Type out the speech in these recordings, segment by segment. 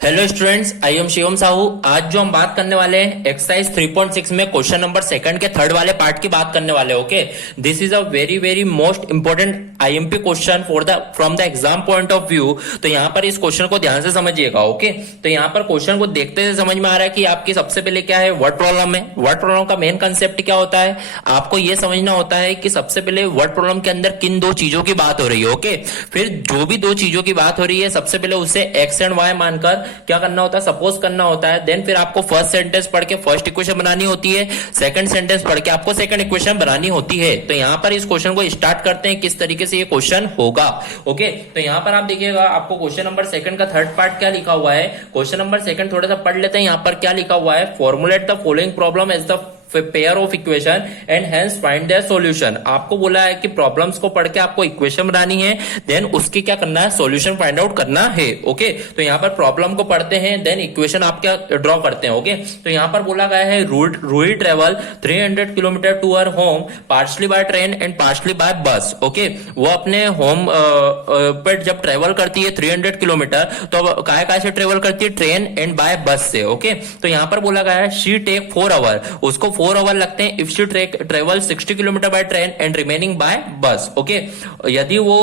Hello students, I am Shivam Sahu. आज जो हम बात करने वाले हैं एक्सरसाइज 3.6 में क्वेश्चन नंबर सेकंड के थर्ड वाले पार्ट की बात करने वाले हैं। Okay, this is a very very most important IMP question for the from the exam point of view. तो यहाँ पर इस क्वेश्चन को ध्यान से समझिएगा। ओके, तो यहाँ पर क्वेश्चन को देखते हुए समझ में आ रहा है कि आपकी सबसे पहले क्या है, वर्ड प्रॉब्लम है। वर्ड प्रॉब्लम का मेन कंसेप्ट क्या होता है, आपको यह समझना होता है कि सबसे पहले वर्ड प्रॉब्लम के अंदर किन दो चीजों की बात हो रही है। ओके, फिर जो भी दो चीजों की बात हो रही है सबसे पहले उसे एक्स एंड वाई मानकर क्या करना होता है, सपोज करना होता है। देन फिर आपको फर्स्ट सेंटेंस पढ़ के फर्स्ट इक्वेशन बनानी होती है, सेकंड सेंटेंस पढ़ के आपको सेकंड इक्वेशन बनानी होती है। तो यहां पर इस क्वेश्चन को स्टार्ट करते हैं किस तरीके से ये क्वेश्चन होगा। ओके, तो यहां पर आप देखिएगा आपको क्वेश्चन नंबर सेकंड का थर्ड पार्ट क्या लिखा हुआ है। क्वेश्चन नंबर सेकंड थोड़ा सा पढ़ लेते हैं। यहां पर क्या लिखा हुआ है, formulate the following problem as the pair of equation and hence find their solution. आपको बोला है कि प्रॉब्लम्स को पढ़ के आपको इक्वेशन बनानी है, देन उसकी क्या करना है, सॉल्यूशन फाइंड आउट करना है। ओके, तो यहां पर प्रॉब्लम को पढ़ते हैं, देन इक्वेशन आप क्या ड्रॉ करते हैं। ओके, तो यहां पर बोला गया है Ruhi travel 300 kilometre to her home partially by train and partially by bus. Okay, वो अपने होम पर जब ट्रेवल करती है 300 किलोमीटर, तो काय से ट्रेवल करती है, ट्रेन एंड बाय बस से। ओके, तो यहां पर बोला गया है शी टेक 4 आवर, उसको 4 आवर लगते हैं if she travel 60 kilometre by train and remaining by bus. Okay, यदि वो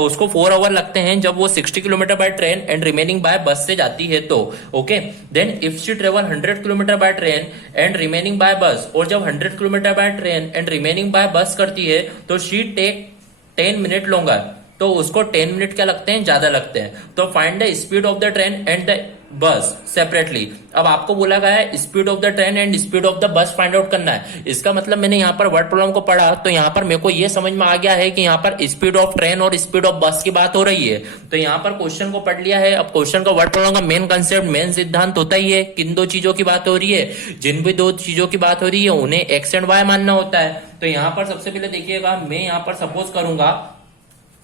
उसको 4 आवर लगते हैं जब वो 60 kilometre by train and remaining by bus से जाती है तो। Okay, then if she travel 100 kilometre by train and remaining by bus, और जब 100 kilometre by train and remaining by bus करती है तो शी टेक 10 मिनट लॉन्गर, तो उसको 10 मिनट क्या लगते हैं, ज्यादा लगते हैं। तो find the speed of the train and the bus separately. अब आपको बोला गया है speed of the train and speed of the bus find out करना है। इसका मतलब मैंने यहाँ पर वर्ड प्रॉब्लम को पढ़ा तो यहाँ पर मेरे को ये समझ में आ गया है कि यहाँ पर स्पीड ऑफ ट्रेन और स्पीड ऑफ बस की बात हो रही है। तो यहाँ पर क्वेश्चन को पढ़ लिया है। अब क्वेश्चन का वर्ड प्रॉब्लम का मेन कंसेप्ट, मेन सिद्धांत होता ही है किन दो चीजों की बात हो रही है, जिन भी दो चीजों की बात हो रही है उन्हें एक्स एंड वाई मानना होता है। तो यहाँ पर सबसे पहले देखिएगा, मैं यहाँ पर सपोज करूंगा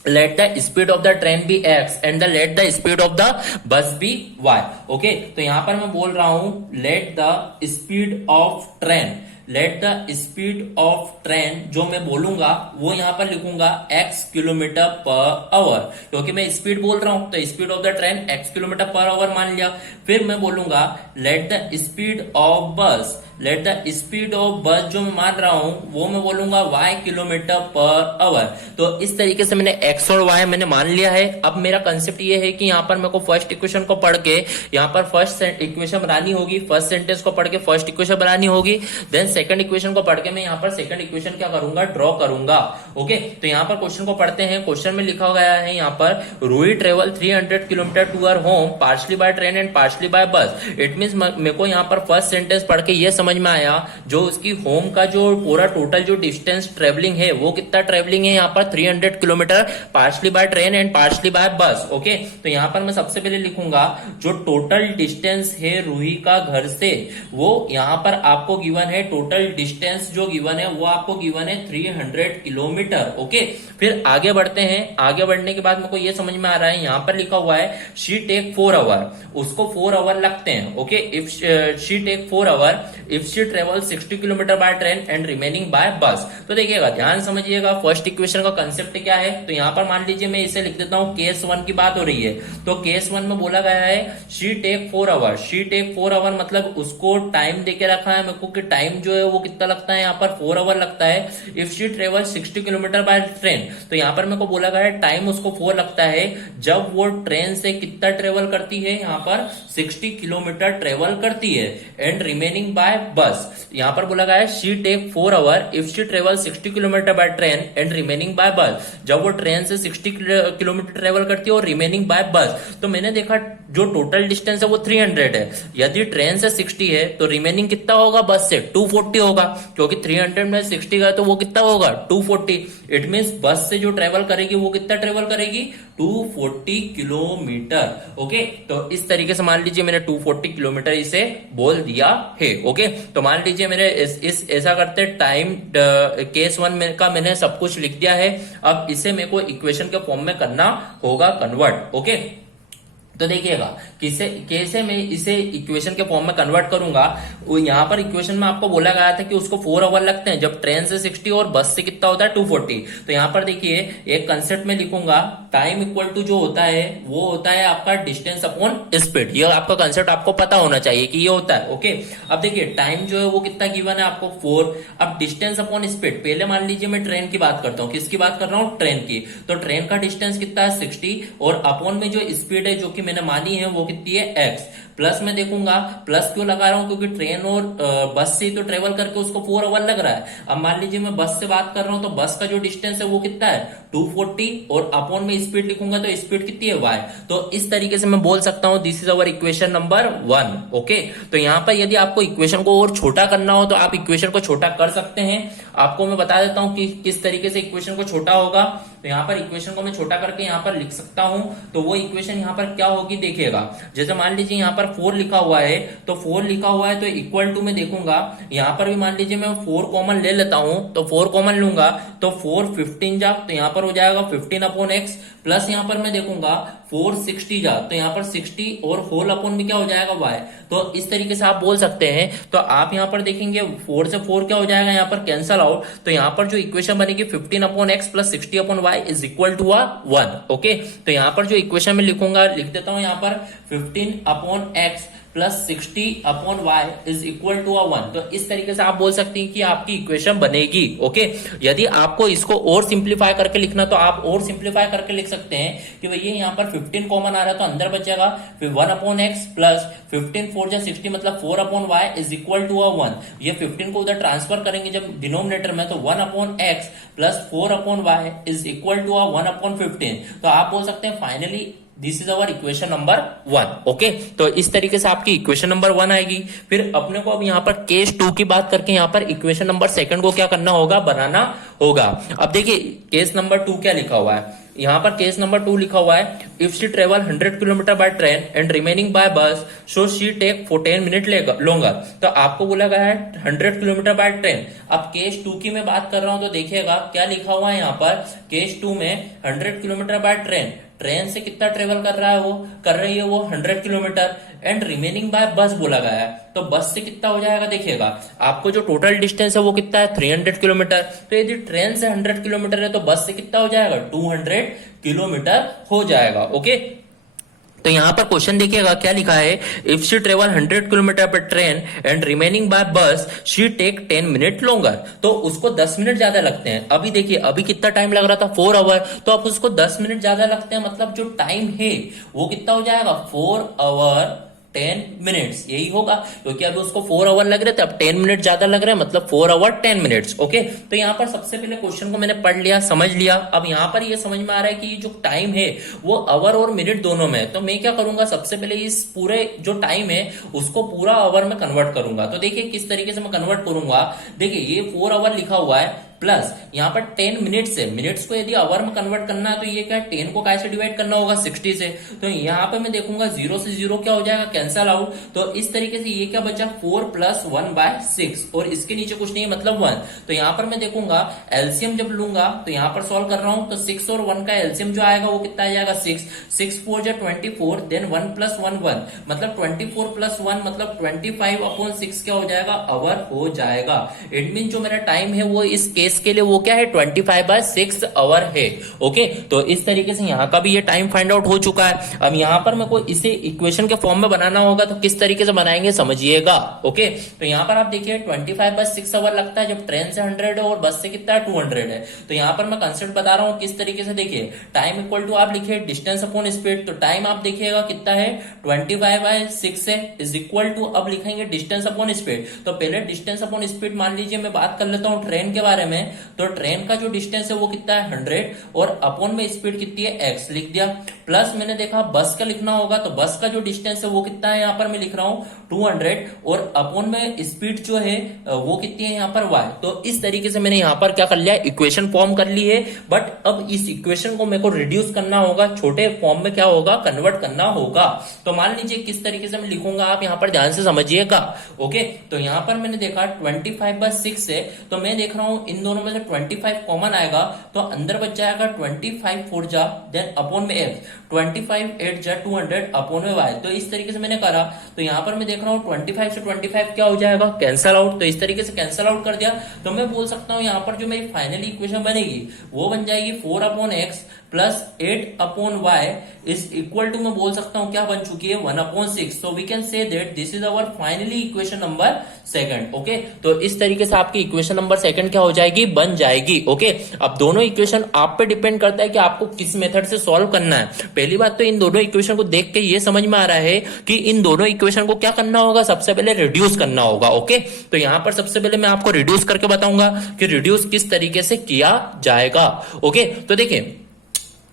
let the speed of the train be x and the let the speed of the bus be y। Okay, तो यहां पर मैं बोल रहा हूं let the speed of train, let the speed of train, जो मैं बोलूंगा वो यहां पर लिखूंगा x किलोमीटर पर आवर, क्योंकि मैं स्पीड बोल रहा हूं तो speed of the train x kilometre per hour मान लिया। फिर मैं बोलूंगा लेट द स्पीड ऑफ बस, लेट द स्पीड ऑफ बस जो मैं मान रहा हूं वो मैं बोलूंगा y किलोमीटर पर आवर। तो इस तरीके से मैंने x और y मैंने मान लिया है। अब मेरा कंसेप्ट ये है कि यहाँ पर मेरे को फर्स्ट इक्वेशन को पढ़ के यहाँ पर फर्स्ट इक्वेशन बनानी होगी, फर्स्ट सेंटेंस को पढ़ के फर्स्ट इक्वेशन बनानी होगी, देन सेकंड इक्वेशन को पढ़ के मैं यहाँ पर सेकंड इक्वेशन क्या करूंगा, ड्रॉ करूंगा। ओके, तो यहाँ पर क्वेश्चन को पढ़ते हैं। क्वेश्चन में लिखा गया है यहाँ पर Ruhi travel 300 kilometre to her home partially by train and partially by bus. It means मेरे को यहाँ पर फर्स्ट सेंटेंस पढ़ के ये समझ में आया जो उसकी होम का जो पूरा टोटल जो डिस्टेंस ट्रेवलिंग है वो कितना ट्रेवलिंग है, यहाँ पर 300 kilometre partially by train and partially by bus. Okay, तो यहाँ पर मैं सबसे पहले लिखूंगा जो टोटल डिस्टेंस है रूही का घर से, वो यहाँ पर आपको गिवन है, टोटल डिस्टेंस जो गिवन है वो आपको गिवन है 300 किलोमीटर। ओके, फिर आगे बढ़ते हैं। आगे बढ़ने के बाद मेरे को ये समझ में आ रहा है, यहाँ पर लिखा हुआ है शी टेक 4 आवर, उसको 4 आवर लगते हैं। Okay, if she take 4 hour if she travel 60 kilometre by train and remaining by bus. तो देखिएगा, ध्यान समझिएगा फर्स्ट इक्वेशन का कंसेप्ट क्या है। तो यहाँ पर मान लीजिए मैं इसे लिख देता हूँ, केस 1 की बात हो रही है। तो केस 1 में बोला गया है she take 4 hour, she take 4 hour मतलब उसको टाइम देके रखा है मेरे को कि टाइम जो है वो कितना लगता है, यहाँ पर 4 आवर लगता है। If she travel 60 kilometre by train, तो यहाँ पर मेरे को बोला गया है टाइम उसको 4 लगता है जब वो ट्रेन से कितना ट्रेवल करती है, यहाँ पर 60 किलोमीटर ट्रेवल करती है, एंड रिमेनिंग बाय बस। यहाँ पर बोला गया है she take 4 hour if she travel 60 kilometre by train and remaining by bus, जब वो ट्रेन से 60 किलोमीटर ट्रेवल करती है और रिमेनिंग बाय बस। तो मैंने देखा जो टोटल डिस्टेंस है वो 300 है, यदि ट्रेन से 60 है तो रिमेनिंग कितना होगा, बस से 240 होगा, क्योंकि 300 में 60 गया तो वो कितना होगा 240। इट मींस बस से जो ट्रेवल करेगी वो कितना ट्रेवल करेगी, 240 किलोमीटर। ओके, तो इस तरीके से मान लीजिए मैंने 240 किलोमीटर इसे बोल दिया है। ओके, तो मान लीजिए मैंने इस ऐसा करते टाइम केस 1 का मैंने सब कुछ लिख दिया है। अब इसे मेरे को इक्वेशन के फॉर्म में करना होगा कन्वर्ट। ओके, तो देखिएगा कैसे मैं इसे इक्वेशन के फॉर्म में कन्वर्ट करूंगा। यहाँ पर इक्वेशन में आपको बोला गया था कि उसको 4 आवर लगते हैं जब ट्रेन से 60 और बस से कितना होता है 240। तो यहाँ पर देखिए एक कंसेप्ट में लिखूंगा टाइम इक्वल टू जो होता है वो होता है आपका डिस्टेंस अपॉन स्पीड। ये आपका कंसेप्ट आपको पता होना चाहिए कि ये होता है। ओके, अब देखिए टाइम जो है वो कितना गिवन है आपको 4। अब डिस्टेंस अपॉन स्पीड, पहले मान लीजिए मैं ट्रेन की बात करता हूँ। किसकी बात कर रहा हूँ? ट्रेन की। तो ट्रेन का डिस्टेंस कितना है 60 और अपॉन में जो स्पीड है जो कि मैंने मानी है वो कितनी है x। प्लस में देखूंगा, प्लस क्यों लगा रहा हूं? क्योंकि ट्रेन और बस से तो ट्रेवल करके उसको 4 आवर लग रहा है। अब मान लीजिए मैं बस से बात कर रहा हूं तो बस का जो डिस्टेंस है वो कितना है 240 और अपॉन में स्पीड लिखूंगा तो स्पीड कितनी है y। तो इस तरीके से मैं बोल सकता हूं this is our equation number 1। Okay, तो यहां पर यदि आपको इक्वेशन को और छोटा करना हो तो आप इक्वेशन को छोटा कर सकते हैं। आपको मैं बता देता हूं कि किस तरीके से इक्वेशन को छोटा होगा। तो यहाँ पर इक्वेशन को मैं छोटा करके यहाँ पर लिख सकता हूं। तो वो इक्वेशन यहाँ पर क्या होगी देखिएगा, जैसे मान लीजिए यहाँ पर 4 लिखा हुआ है, तो 4 लिखा हुआ है तो इक्वल टू में देखूंगा यहाँ पर भी मान लीजिए मैं 4 कॉमन ले लेता हूं। तो 4 कॉमन लूंगा तो 4 15 जा तो यहाँ पर हो जाएगा 15 अपॉन एक्स। प्लस यहाँ पर मैं देखूंगा 4 60 जा तो यहाँ पर 60 और होल अपॉन में क्या हो जाएगा y। तो इस तरीके से आप बोल सकते हैं। तो आप यहाँ पर देखेंगे 4 से 4 क्या हो जाएगा यहाँ पर कैंसल आउट। तो यहाँ पर जो इक्वेशन बनेगी 15 upon x plus 60 upon y is equal to 1। Okay, तो यहाँ पर जो इक्वेशन में लिखूंगा लिख देता हूँ यहाँ पर 15 upon x plus 60 upon y is equal to 1। तो इस तरीके से आप बोल सकते हैं कि आपकी इक्वेशन बनेगी। ओके, यदि आपको इसको और सिंप्लीफाई करके लिखना तो आप और सिंप्लीफाई करके लिख सकते हैं कि भैया यहाँ पर 15 कॉमन आ रहा है तो अंदर बचेगा फिर 1 अपॉन एक्स प्लस 15 4 जा 60 मतलब 4 upon y is equal to 1। ये 15 को उधर ट्रांसफर करेंगे जब डिनोमिनेटर में तो 1 upon x plus 4 upon y is equal to 1 upon 15। तो आप बोल सकते हैं finally this is our equation number 1। Okay, तो इस तरीके से आपकी इक्वेशन नंबर 1 आएगी। फिर अपने को अब यहाँ पर केस 2 की बात करके यहाँ पर इक्वेशन नंबर 2 को क्या करना होगा, बनाना होगा। अब देखिए केस नंबर 2 क्या लिखा हुआ है यहाँ पर। केस नंबर 2 लिखा हुआ है if she travel 100 kilometre by train and remaining by bus so she take 10 minute longer. तो आपको बोला गया है 100 किलोमीटर बाय ट्रेन। अब केस 2 की मैं बात कर रहा हूं तो देखिएगा क्या लिखा हुआ है यहाँ पर। केस 2 में 100 किलोमीटर बाय ट्रेन, ट्रेन से कितना ट्रेवल कर रहा है वो, कर रही है वो 100 किलोमीटर एंड रिमेनिंग बाय बस बोला गया है। तो बस से कितना हो जाएगा देखिएगा, आपको जो टोटल डिस्टेंस है वो कितना है 300 किलोमीटर। तो यदि ट्रेन से 100 किलोमीटर है तो बस से कितना हो जाएगा 200 किलोमीटर हो जाएगा। ओके, तो यहां पर क्वेश्चन देखिएगा क्या लिखा है इफ शी ट्रेवल 100 किलोमीटर पर ट्रेन एंड रिमेनिंग बाय बस शी टेक 10 मिनट लॉन्गर। तो उसको 10 मिनट ज्यादा लगते हैं। अभी देखिए अभी कितना टाइम लग रहा था 4 आवर, तो अब उसको 10 मिनट ज्यादा लगते हैं। मतलब जो टाइम है वो कितना हो जाएगा 4 आवर 10 मिनट्स यही होगा, क्योंकि अभी उसको 4 आवर लग रहे थे, अब 10 मिनट ज्यादा लग रहे हैं मतलब 4 आवर 10 मिनट्स। ओके, तो यहाँ पर सबसे पहले क्वेश्चन को मैंने पढ़ लिया, समझ लिया। अब यहाँ पर ये समझ में आ रहा है कि जो टाइम है वो आवर और मिनट दोनों में है। तो मैं क्या करूंगा, सबसे पहले इस पूरे जो टाइम है उसको पूरा आवर में कन्वर्ट करूंगा। तो देखिए किस तरीके से मैं कन्वर्ट करूंगा। देखिए ये 4 आवर लिखा हुआ है प्लस यहाँ पर 10 मिनट्स है। मिनट्स को यदि आवर में कन्वर्ट करना है तो ये क्या 10 को कैसे डिवाइड करना होगा 60 से। तो यहाँ पे मैं देखूंगा 0 से 0 क्या हो जाएगा कैंसल आउट। तो इस तरीके से ये क्या बचा 4 प्लस 1 बाय 6 और इसके नीचे कुछ नहीं है मतलब 1। तो यहाँ पर मैं देखूंगा एलसीएम जब लूंगा तो यहाँ पर सॉल्व कर रहा हूं तो 6 और 1 का एलसीएम जो आएगा वो कितना आ जाएगा 6 4 जा 24 देन 1 प्लस 1 1 मतलब 24 प्लस 1 मतलब 25 अपॉन 6 क्या हो जाएगा आवर हो जाएगा। इट मीन जो मेरा टाइम है वो इस केस के लिए वो क्या है 25/6 आवर है। ओके, तो इस तरीके से यहाँ का भी ये टाइम फाइंड आउट हो चुका है। अब यहाँ पर मेरे को इसे इक्वेशन के फॉर्म में बनाना होगा तो किस तरीके से बनाएंगे समझिएगा। ओके, तो यहाँ पर आप देखिए 25/6 आवर लगता है जब ट्रेन से 100 है और बस से कितना है 200 है। तो यहाँ पर मैं कंसेप्ट बता रहा हूँ किस तरीके से। देखिए टाइम इक्वल टू आप लिखिए डिस्टेंस अपॉन स्पीड। तो टाइम आप देखिएगा कितना है 25/6 है इज इक्वल टू अब लिखेंगे डिस्टेंस अपॉन स्पीड। तो पहले डिस्टेंस अपॉन स्पीड मान लीजिए मैं बात कर लेता हूँ ट्रेन के बारे में। तो ट्रेन का जो डिस्टेंस है वो कितना है 100 और अपॉन में स्पीड कितनी है x लिख दिया। प्लस मैंने देखा बस का लिखना होगा तो बस का जो डिस्टेंस है वो कितना है यहाँ पर मैं लिख रहा हूँ 200 और अपॉन में स्पीड जो है वो कितनी है यहाँ पर y। तो इस तरीके से मैंने यहाँ पर क्या कर लिया इक्वेशन फॉर्म कर ली है। बट अब इस इक्वेशन को मेरे को रिड्यूस करना होगा, छोटे फॉर्म में क्या होगा कन्वर्ट करना होगा। तो मान लीजिए किस तरीके से मैं लिखूंगा आप यहाँ पर ध्यान से समझिएगा। ओके, तो यहाँ पर मैंने देखा 25/6 है तो मैं देख रहा हूँ इन दोनों में से 25 कॉमन आएगा तो अंदर बच जाएगा 25 4 जा देन अपॉन में x 25 8 जा 200 अपॉन में y। तो इस तरीके से मैंने करा। तो यहाँ पर मैं देख रहा हूँ 25 से 25 क्या हो जाएगा कैंसल आउट। तो इस तरीके से कैंसल आउट कर दिया तो मैं बोल सकता हूँ यहाँ पर जो मेरी फाइनली इक्वेशन बनेगी वो बन जाएगी 4 upon x plus 8/y is equal to, मैं बोल सकता हूं क्या बन चुकी है 1/6। So we can say that this is our finally equation number second. Okay, तो इस तरीके से आपकी इक्वेशन नंबर सेकंड क्या हो जाएगी, बन जाएगी। ओके, अब दोनों इक्वेशन आप पे डिपेंड करता है कि आपको किस मेथड से सॉल्व करना है। पहली बात तो इन दोनों इक्वेशन को देख के ये समझ में आ रहा है कि इन दोनों इक्वेशन को क्या करना होगा, सबसे पहले रिड्यूस करना होगा। ओके, तो यहां पर सबसे पहले मैं आपको रिड्यूस करके बताऊंगा कि रिड्यूस किस तरीके से किया जाएगा। ओके, तो देखिए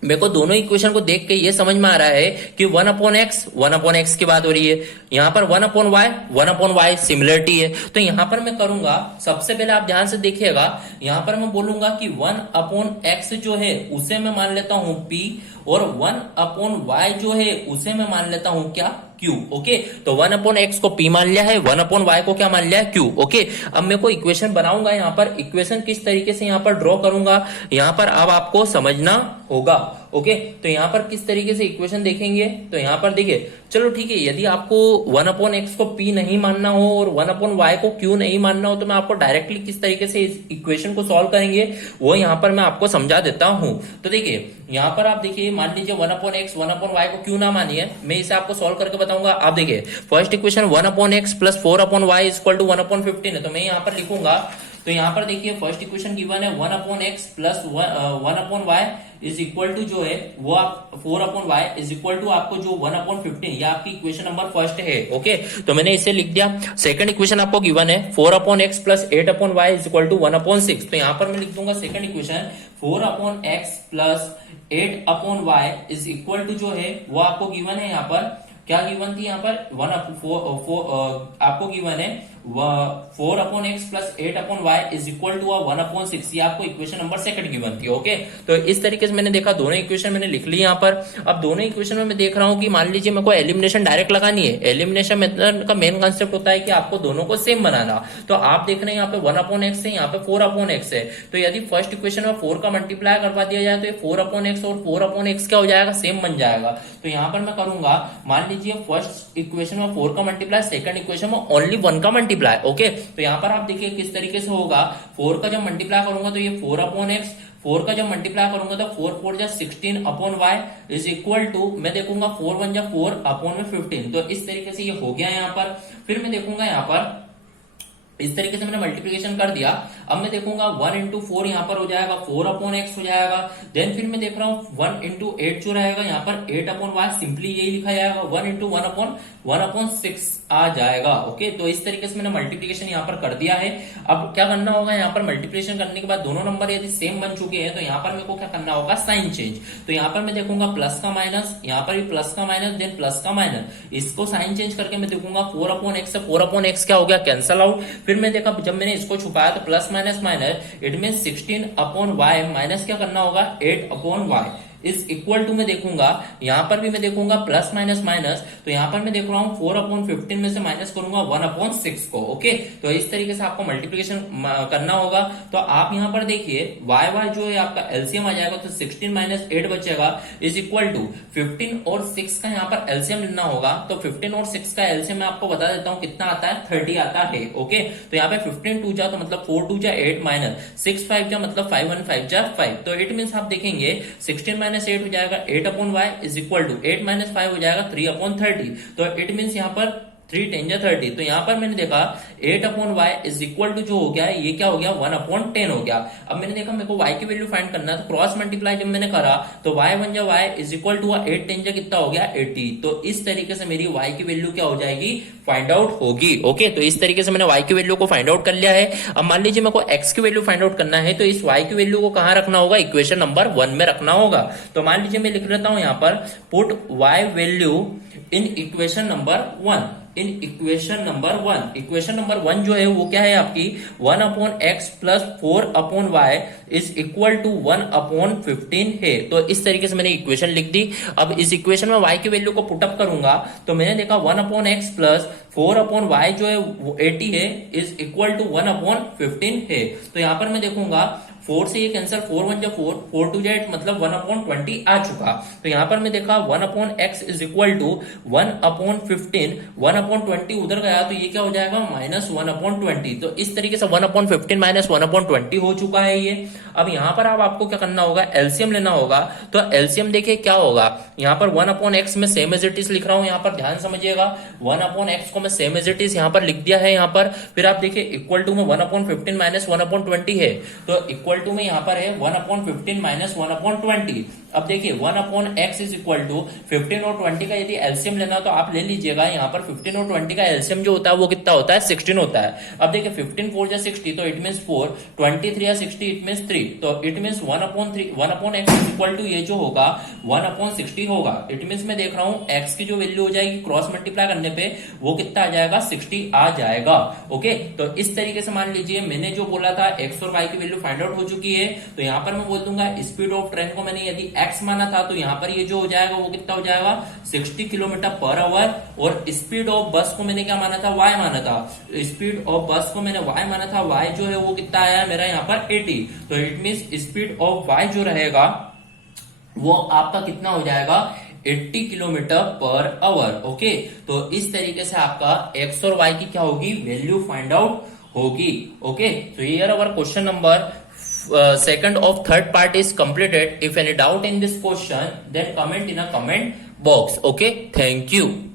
मेरे को दोनों इक्वेशन को देख के ये समझ में आ रहा है कि 1/x की बात हो रही है, यहां पर 1/y सिमिलरिटी है। तो यहां पर मैं करूंगा, सबसे पहले आप ध्यान से देखिएगा, यहां पर मैं बोलूंगा कि 1/x जो है उसे मैं मान लेता हूं p, और 1/y जो है उसे मैं मान लेता हूं क्या, q। ओके, तो 1/x को p मान लिया है, 1/y को क्या मान लिया है, q। ओके, अब मेरे को इक्वेशन बनाऊंगा, यहां पर इक्वेशन किस तरीके से यहां पर ड्रॉ करूंगा, यहां पर अब आपको समझना होगा। ओके, तो यहां पर किस तरीके से इक्वेशन देखेंगे, तो यहां पर देखिए, चलो ठीक है, यदि आपको 1/x को p नहीं मानना हो और 1/y को q नहीं मानना हो, तो मैं आपको डायरेक्टली किस तरीके से इस इक्वेशन को सॉल्व करेंगे वो यहां पर मैं आपको समझा देता हूं। तो देखिए यहां पर आप देखिए, मान लीजिए 1/x 1/y को q ना मानिए, मैं इसे आपको सॉल्व करके बताऊंगा। आप देखिए first equation 1/x plus 4/y is equal to 1/15 है, तो मैं यहां पर लिखूंगा। तो यहां पर देखिए फर्स्ट इक्वेशन गिवन है 1/x plus 1/y is equal to जो है वो आप 4/y इज इक्वल टू आपको जो 1/15, ये आपकी इक्वेशन नंबर फर्स्ट है। ओके, तो मैंने इसे लिख दिया। सेकंड इक्वेशन आपको गिवन है 4/x plus 8/y is equal to 1/6, तो यहां पर मैं लिख दूंगा second equation 4/x plus 8/y is equal to जो है वो आपको गिवन है, यहाँ पर क्या गिवन थी, यहाँ पर आपको गिवन है 4/x plus 8/y is equal to 1/6, ये आपको इक्वेशन नंबर सेकंड गिवन थी। ओके, तो इस तरीके से मैंने देखा, दोनों इक्वेशन मैंने लिख ली यहाँ पर। अब दोनों इक्वेशन में मैं देख रहा हूँ कि मान लीजिए मेरे को एलिमिनेशन डायरेक्ट लगानी है। एलिमिनेशन मेथड का मेन कांसेप्ट होता है कि आपको दोनों को सेम बनाना। तो आप देख रहे हैं यहाँ पे 1/x है, यहाँ पे 4/x है, तो यदि फर्स्ट इक्वेशन में 4 का मल्टीप्लाई करवा दिया जाए तो ये 4/x और 4/x क्या हो जाएगा, सेम बन जाएगा। तो यहाँ पर मैं करूंगा, मान लीजिए फर्स्ट इक्वेशन में 4 का मल्टीप्लाई, सेकंड इक्वेशन में ओनली 1 का मल्टीप्लाई। ओके, तो यहां पर आप देखिए किस तरीके से होगा, 4 का जब मल्टीप्लाई करूंगा तो ये 4/x, 4 का जब मल्टीप्लाई करूंगा तो 4 4 जा 16/y इज इक्वल टू, मैं देखूंगा 4 1 जा 4/15। तो इस तरीके से ये हो गया यहाँ पर। फिर मैं देखूंगा यहाँ पर इस तरीके से मैंने मल्टीप्लिकेशन कर दिया। अब मैं देखूंगा 1 इंटू 4 यहाँ पर हो जाएगा 4/x हो जाएगा। देन फिर मैं देख रहा हूँ 1 इंटू 8 जो रहेगा यहाँ पर 8/y, सिंपली यही लिखा जाएगा, 1 इंटू 1/6 आ जाएगा। ओके, तो इस तरीके से मैंने मल्टीप्लिकेशन यहाँ पर कर दिया है। अब क्या करना होगा, यहाँ पर मल्टीप्लिकेशन करने के बाद दोनों नंबर यदि सेम बन चुके हैं तो यहाँ पर मेरे को क्या करना होगा, साइन चेंज। तो यहाँ पर मैं देखूंगा प्लस का माइनस, यहाँ पर भी प्लस का माइनस, देन प्लस का माइनस, इसको साइन चेंज करके मैं देखूंगा 4/x से 4/x क्या हो गया, कैंसल आउट। फिर मैं देखा जब मैंने इसको छुपाया तो plus minus minus, it mean 16/y minus क्या करना होगा, 8/y इज इक्वल टू, मैं देखूंगा यहां पर भी मैं देखूंगा प्लस माइनस माइनस, तो यहां पर मैं देख रहा हूं 4/15 में से माइनस करूंगा 1/6 को। ओके, तो इस तरीके से आपको मल्टीप्लिकेशन करना होगा। तो आप यहां पर देखिए y जो है आपका एलसीएम आ जाएगा, तो 16 माइनस 8 बचेगा इज इक्वल टू 15 और 6 का यहाँ पर एलसीएम लेना होगा। तो 15 और 6 का एलसीएम मैं आपको बता देता हूँ कितना आता है, 30 आता है। ओके, तो यहाँ पे 15 2 जा तो मतलब 4 2 जा 8 माइनस 6 5 जा मतलब 5 1 5 जा 5, तो इट मीन आप देखेंगे 16 माइनस 8 हो जाएगा 8/y is equal to 8 minus 5 हो जाएगा 3/30। तो इट मीन यहाँ पर 3 10 जा 30, तो यहां पर मैंने देखा 8/y इज इक्वल टू जो हो गया ये क्या हो गया, 1/10 हो गया। अब मैंने देखा मेरे को y की वैल्यू फाइंड करना है, तो क्रॉस मल्टीप्लाई जब मैंने करा तो y 1 जा y इज इक्वल टू 8 10 जा कितना हो गया, 80। तो इस तरीके से मेरी y की वैल्यू क्या हो जाएगी, फाइंड आउट होगी। ओके, तो इस तरीके से मैंने y की वैल्यू को फाइंड आउट कर लिया है। अब मान लीजिए मेरे को x की वैल्यू फाइंड आउट करना है, तो इस y की वैल्यू को कहां रखना होगा, इक्वेशन नंबर 1 में रखना होगा। तो मान लीजिए मैं लिख लेता हूं यहां पर put y value in equation number 1, in equation number 1। Equation number 1 जो है वो क्या है आपकी 1/x plus 4/y is equal to 1/15 है। तो इस तरीके से मैंने इक्वेशन लिख दी। अब इस इक्वेशन में y की वैल्यू को पुटअप करूंगा तो मैंने देखा 1/x प्लस 4/y जो है वो 80 है इज इक्वल टू 1/15 है। तो यहां पर मैं देखूंगा 4 से ये कैंसिल, 4 1 जा 4, 4 2 जा 8, मतलब 1/20 आ चुका। तो यहाँ पर मैं देखा 1/x इज इक्वल टू 1/15, 1/20 उधर गया तो ये क्या हो जाएगा -1/20। तो इस तरीके से 1/15 माइनस 1/20 हो चुका है ये। अब यहाँ पर अब आपको क्या करना होगा, एलसीएम लेना होगा। तो एलसीएम देखिए क्या होगा, यहाँ पर 1/x में सेम एज इट इज लिख रहा हूं, यहाँ पर ध्यान समझिएगा। 1/x को मैं सेम एज इट इज यहाँ पर लिख दिया है यहाँ पर। फिर आप देखिए इक्वल टू में 1/15 माइनस 1/20 है, तो इक्वल टू में यहाँ पर है 1/15 माइनस 1/20। अब देखिए 1/x इज इक्वल टू 15 और 20 का यदि एलसीएम लेना तो आप ले लीजिएगा। यहाँ पर 15 और 20 का एलसीएम जो होता है वो कितना होता है, 16 होता है। अब देखिए 15 4 जा 60, तो इट मींस 4, 23 या 60 इट मींस 3, तो it means 1/x is equal to ये जो होगा 1/60 होगा। इट मींस मैं देख रहा हूं x की जो वैल्यू हो जाएगी क्रॉस मल्टीप्लाई करने पे वो कितना आ जाएगा, 60 आ जाएगा। ओके, तो इस तरीके से मान लीजिए मैंने जो बोला था x और y की वैल्यू फाइंड आउट हो चुकी है। तो यहाँ पर मैं बोल दूंगा स्पीड ऑफ ट्रेन को मैंने यदि x माना था तो यहाँ पर ये जो हो जाएगा वो कितना हो जाएगा, 60 किलोमीटर पर आवर। और स्पीड ऑफ बस को मैंने क्या माना था, y माना था। स्पीड ऑफ बस को मैंने y माना था, y जो है वो कितना आया मेरा यहाँ पर 80। तो it means speed of y जो रहेगा वो आपका कितना हो जाएगा, 80 किलोमीटर पर आवर। ओके, तो इस तरीके से आपका x और y की क्या होगी, वैल्यू फाइंड आउट होगी। ओके, तो here our question number second of third part is completed. If any doubt in this question, then comment in a comment box. Okay, thank you.